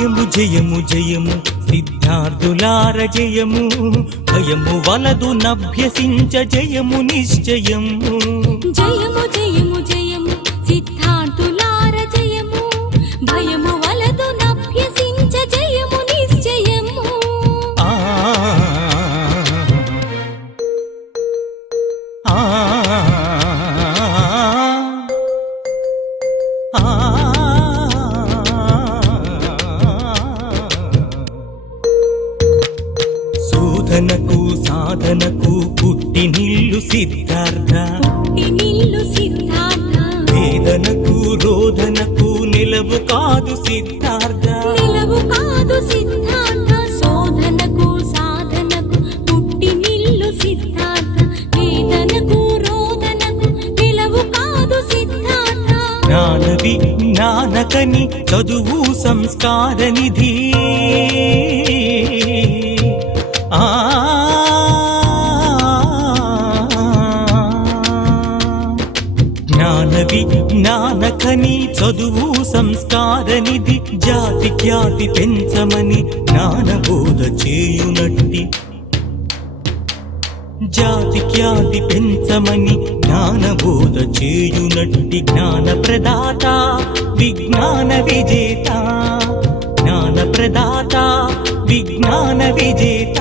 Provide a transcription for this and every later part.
జయము జయము జయము సిద్ధార్థులార జయము భయము వలదు నభ్యసించ జయము నిశ్చయము జయము జయము జయము సిద్ధార్థులార జయము భయము వలదు నభ్యసించ జయము నిశ్చయము శోధనకు సాధనకు పుట్టినిల్లు సిద్ధార్థ వేదనకు రోధనకు నిలవు కాదు సిద్ధార్థ శోధనకు సాధనకు పుట్టినిల్లు సిద్ధార్థ వేదనకు రోదనకు నిలవు కాదు సిద్ధార్థ జ్ఞాన విజ్ఞానకని చదువు సంస్కార నిధి జ్ఞాన విజ్ఞానకని చదువు సంస్కార నిధి జాతి ఖ్యాతి పెంచమని జ్ఞానబోధ చేయునట్టి జాతి ఖ్యాతి పెంచమని జ్ఞానబోధ చేయునట్టి జ్ఞాన ప్రదాత విజ్ఞాన విజేత జ్ఞాన ప్రదాత విజ్ఞాన విజేత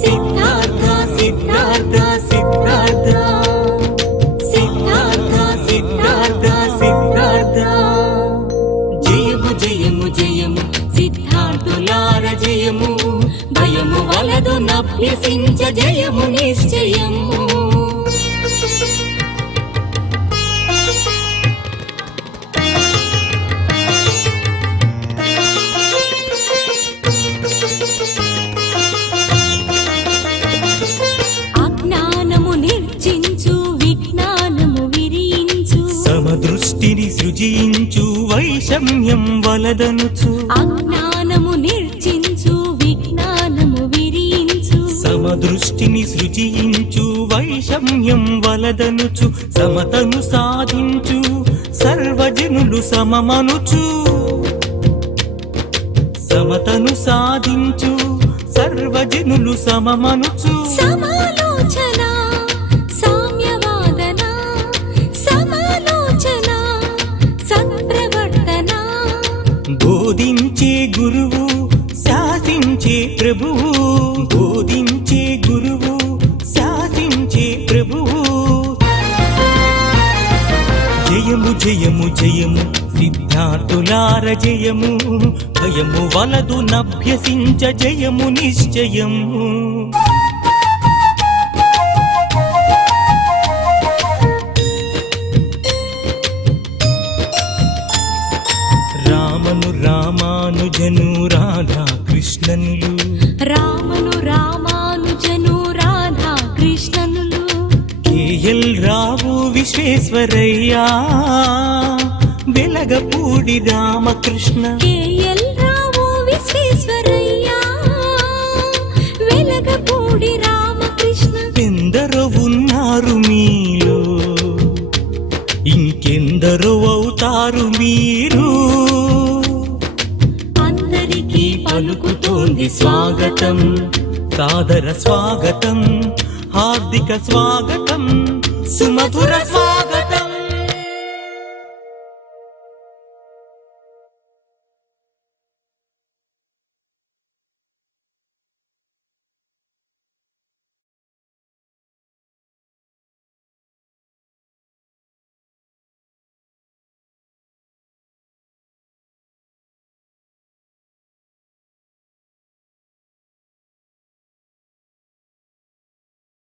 సిద్ధార్థ సిద్ధార్థ సిద్ధార్థ సిద్ధార్థ సిద్ధార్థ సిద్ధార్థ జయము జయము జయము సిద్ధార్థులార జయము భయము వలదు నభ్యసించ జయము నిశ్చయము అజ్ఞానము నిర్జించు విజ్ఞానము విరించు సమదృష్టిని సృజించు వైషమ్యం వలదనుచు అజ్ఞానము నిర్జించు విజ్ఞానము విరించు సమదృష్టిని సృజించు వైషమ్యం వలదనుచు సమతను సాధించు సర్వజనులు సమమనుచు సమతను సాధించు సర్వజనులు సమమనుచు సమాలోచన సామ్యవాదన సమాలోచన సత్ప్రవర్తన బోధించే గురువు శాసించే ప్రభువు బోధించే గురువు శాసించే ప్రభువు జయము జయము జయము సిద్ధార్థులార జయము భయము వలదు నభ్యసించ జయము నిశ్చయము రామను రామానుజను రాధా కృష్ణనులు రామను రామానుజను రాధా కృష్ణనులు కేఎల్ రావు విశ్వేశ్వరయ్యా వెలగపూడి రామకృష్ణ కేఎల్ రావు విశ్వేశ్వరయ్య వెలగపూడి రామకృష్ణ ఎందరో ఉన్నారు మీలో ఇంకెందరో అవుతారు మీరు అందరికీ పలుకుతోంది స్వాగతం సాదర స్వాగతం హార్దిక స్వాగతం సుమధుర స్వాగతం